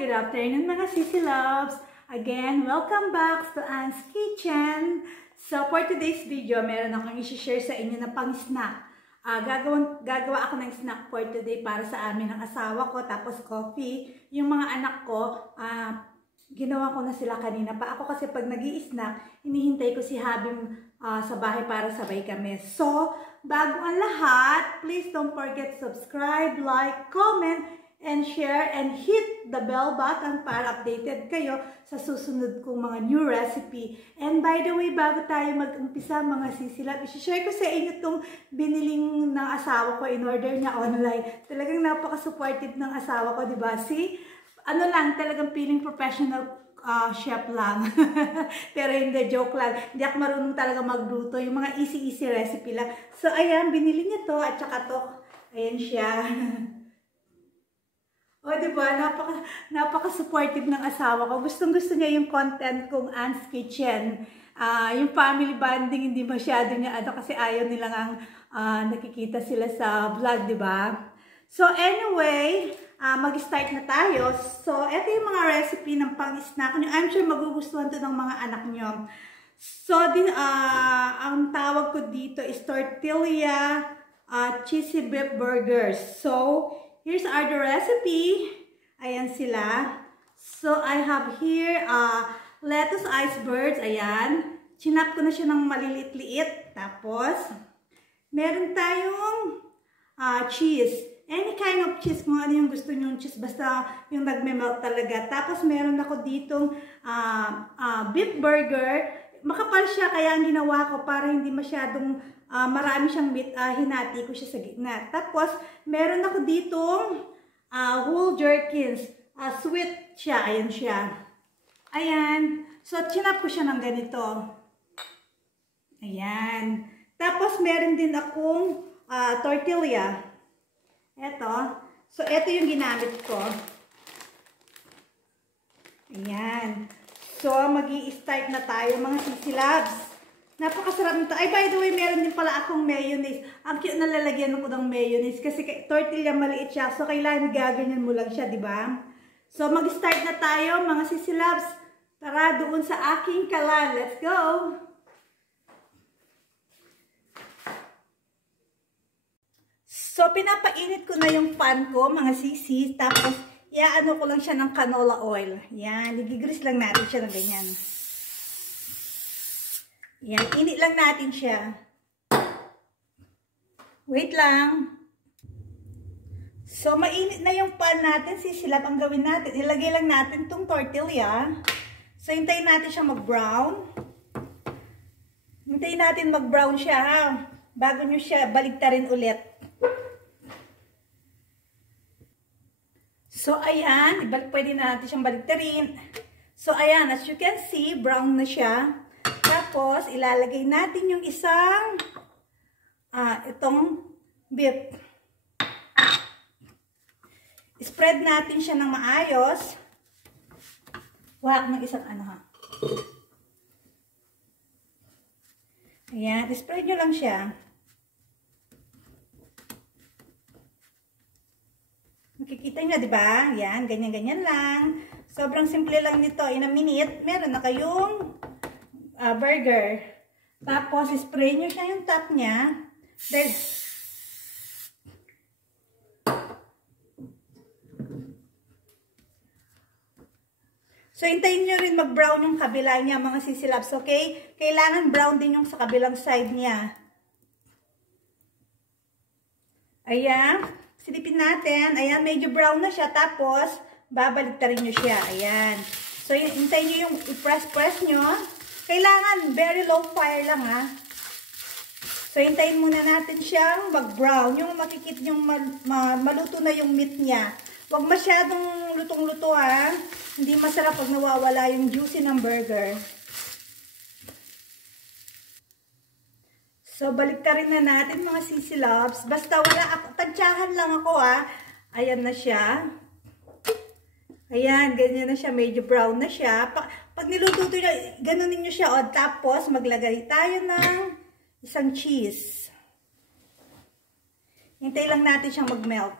Good afternoon mga Sisi Loves! Again, welcome back to Anne's Kitchen. So for today's video, meron akong i-share sa inyo na pang-snack. Gagawa ako ng snack for today para sa amin ng asawa ko, tapos coffee. Yung mga anak ko, ginawa ko na sila kanina pa. Ako kasi pag nag-i-snack, hinihintay ko si Habim sa bahay para sabay kami. So, bago ang lahat, please don't forget to subscribe, like, comment, and share, and hit the bell button para updated kayo sa susunod kong mga new recipe. And by the way, bago tayo mag-umpisa mga sisilap, i-share ko sa inyo itong biniling ng asawa ko, in order niya online. Talagang napaka-supportive ng asawa ko, diba? See? Ano lang, talagang feeling professional chef lang. Pero hindi, joke lang. Hindi ako marunong talaga magluto. Yung mga easy recipe lang. So, ayan, binili niya to at saka to. Ayan siya. O, diba? Napaka-supportive ng asawa ko. Gustong-gusto niya yung content kong Anne's Kitchen. Yung family bonding, hindi masyado niya kasi ayaw nilang nakikita sila sa vlog, diba? So, anyway, mag-start na tayo. So, ito yung mga recipe ng pang-snack nyo. I'm sure magugustuhan to ng mga anak nyo. So, ang tawag ko dito is tortilla cheesy beef burgers. So, here's the recipe. Ayan sila. So, I have here lettuce icebergs. Ayan. Chinap ko na siya ng maliliit-liit. Tapos, meron tayong cheese. Any kind of cheese, kung ano yung gusto nyo cheese, basta yung nagme-melt talaga. Tapos, meron ako ditong beef burger. Makapal siya, kaya ang ginawa ko para hindi masyadong marami siyang meat, hinati ko siya sa gitna. Tapos, meron ako ditong whole jerkins. Sweet siya, ayan siya. Ayan. So, chinap ko siya ng ganito. Ayan. Tapos, meron din akong tortilla. Eto. So, eto yung ginamit ko. Ayan. So, mag-i-start na tayo mga sisilabs. Napakasarap nito. Ay, by the way, meron din pala akong mayonnaise. Ang cute na lalagyan ko ng mayonnaise kasi tortilla maliit siya. So, kailangan gaganyan mo lang siya, di ba? So, mag-start na tayo mga sisilabs. Tara, doon sa aking kalan. Let's go! So, pinapainit ko na yung pan ko, mga sisi. Tapos, iaano ko lang siya ng canola oil. Yan, igigris lang natin siya ng ganyan. Yan, init lang natin siya. Wait lang. So, mainit na yung pan natin. Sisilap ang gawin natin. Ilagay lang natin tong tortilla. So, hintayin natin siyang mag-brown. Hintayin natin mag-brown siya, ha? Bago nyo siya baligtarin ulit. So, ayan. Pwede na natin siyang baligtarin. So, ayan. As you can see, brown na siya. Tapos, ilalagay natin yung isang itong beef. Spread natin siya ng maayos. Wag ng isang ano, ha. Ayan. Spread nyo lang siya. Makikita nyo, di ba? Yan, ganyan-ganyan lang. Sobrang simple lang nito. In a minute, meron na kayong burger. Tapos, spray nyo siya yung top niya. Then, so, hintayin nyo rin mag-brown yung kabila niya, mga sisilabs, okay? Kailangan brown din yung sa kabilang side niya. Ayan. Silipin natin. Ayan, medyo brown na siya. Tapos, babaligtarin nyo siya. Ayan. So, hintayin nyo yung i-press-press nyo. Kailangan very low fire lang, ha. So, hintayin muna natin siyang mag-brown. Yung makikita yung maluto na yung meat niya. Huwag masyadong lutong-luto, ha. Hindi masarap pag nawawala yung juicy ng burger. So, baliktarin na natin mga sisilabs. Basta wala ako, tadyahan lang ako, ha. Ayan na siya. Ayan, ganyan na siya. Medyo brown na siya. Pag nilututo nyo, ganunin nyo siya. O, tapos, maglagay tayo ng isang cheese. Hintay lang natin siyang mag-melt.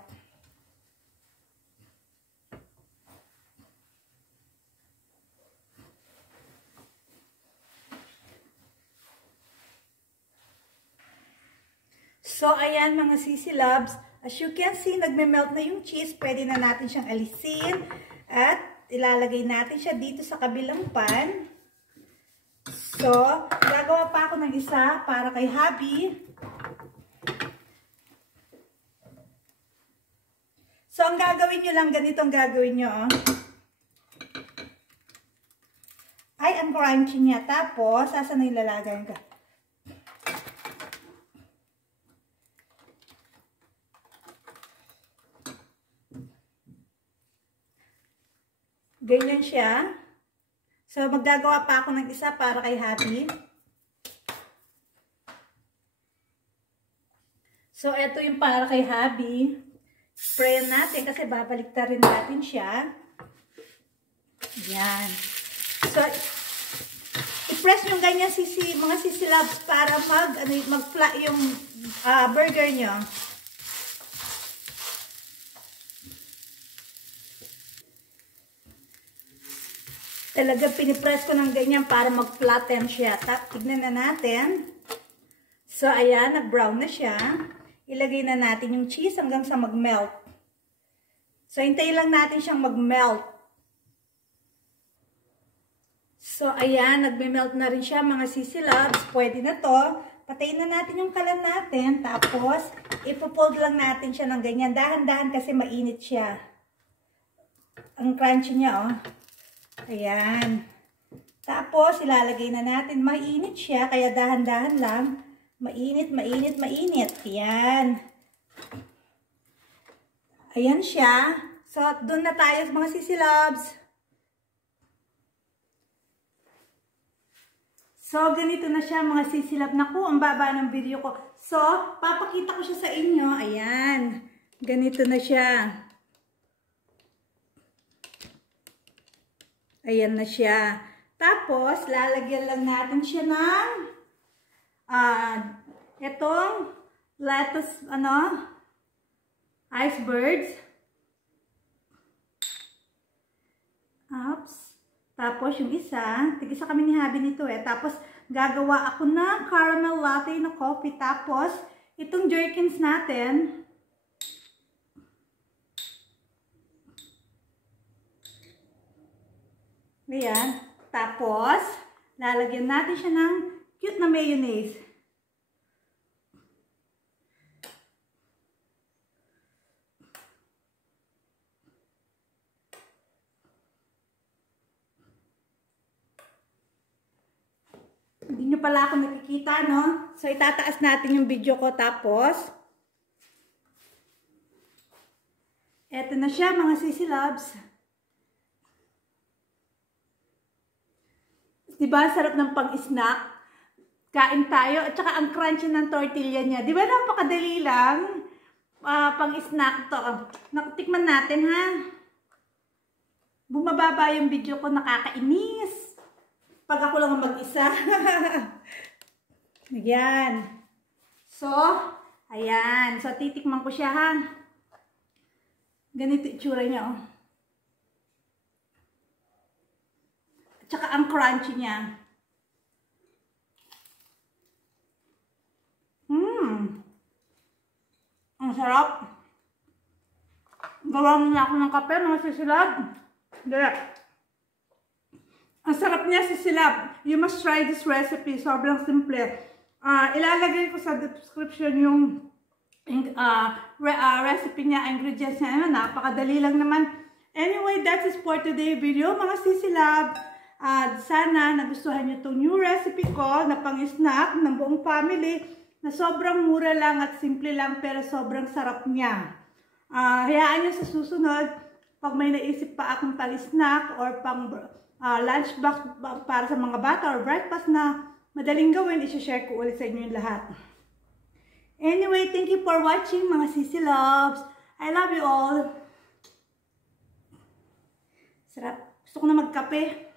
So, ayan mga sisi loves. As you can see, nagme-melt na yung cheese. Pwede na natin siyang alisin. At ilalagay natin siya dito sa kabilang pan. So, gagawa pa ako ng isa para kay hubby. So, ang gagawin nyo lang, ganito ang gagawin nyo. Oh. Ay, ang crunchy niya. Tapos, asan na yung lalagay ka? Ganyan siya. So, maggagawa pa ako ng isa para kay hubby. So, ito yung para kay hubby. Sprayan natin kasi babaliktarin natin siya. Yan. So, i-press yung ganyan mga sisi loves para mag-flat yung burger nyo. Talaga pinipress ko ng ganyan para mag-flatten siya. Tignan na natin. So, ayan, nag-brown na siya. Ilagay na natin yung cheese hanggang sa mag-melt. So, hintayin lang natin siyang mag-melt. So, ayan, nagme-melt na rin siya mga sisi loves. Pwede na to. Patayin na natin yung kalan natin. Tapos, ipopold lang natin siya ng ganyan. Dahan-dahan kasi mainit siya. Ang crunchy niya, oh. Ayan. Tapos, ilalagay na natin. Mainit siya, kaya dahan-dahan lang. Mainit, mainit, mainit. Ayan. Ayan siya. So, doon na tayo mga sisi loves. So, ganito na siya mga sisi loves. Naku, ang baba ng video ko. So, papakita ko siya sa inyo. Ayan. Ganito na siya. Ayan na siya. Tapos, lalagyan lang natin siya ng itong lettuce, icebergs. Oops. Tapos, yung isa, tig-isa kami ni hubby nito eh. Tapos, gagawa ako ng caramel latte na coffee. Tapos, itong jerkins natin, ayan. Tapos, lalagyan natin siya ng cute na mayonnaise. Hindi nyo pala ako nakikita, no? So, itataas natin yung video ko. Tapos, eto na siya, mga sisi loves. Diba, sarap ng pang-snack. Kain tayo. At saka ang crunchy ng tortilla niya. Diba, napakadali lang. Pang-snack to. Tikman natin, ha? Bumababa yung video ko. Nakakainis. Pag ako lang mag-isa. Ayan. So, ayan. So, titikman ko siya, ha? Ganito itsura niya, oh. Tsaka ang crunchy niya. Ang sarap. Gawa mo na ako ng kape, mga sisilab. Ang sarap niya, sisilab. You must try this recipe. Sobrang simple. Ilalagay ko sa description yung recipe niya, ingredients niya. Napakadali lang naman. Anyway, that's it for today's video, mga sisilab. Sana nagustuhan nyo itong new recipe ko na pang-snack ng buong family na sobrang mura lang at simple lang pero sobrang sarap niya. Hayaan nyo sa susunod pag may naisip pa akong pang-snack or pang lunchbox para sa mga bata or breakfast na madaling gawin, isi-share ko ulit sa inyo yung lahat. Anyway, thank you for watching mga sisi loves. I love you all. Sarap. Gusto ko na magkape.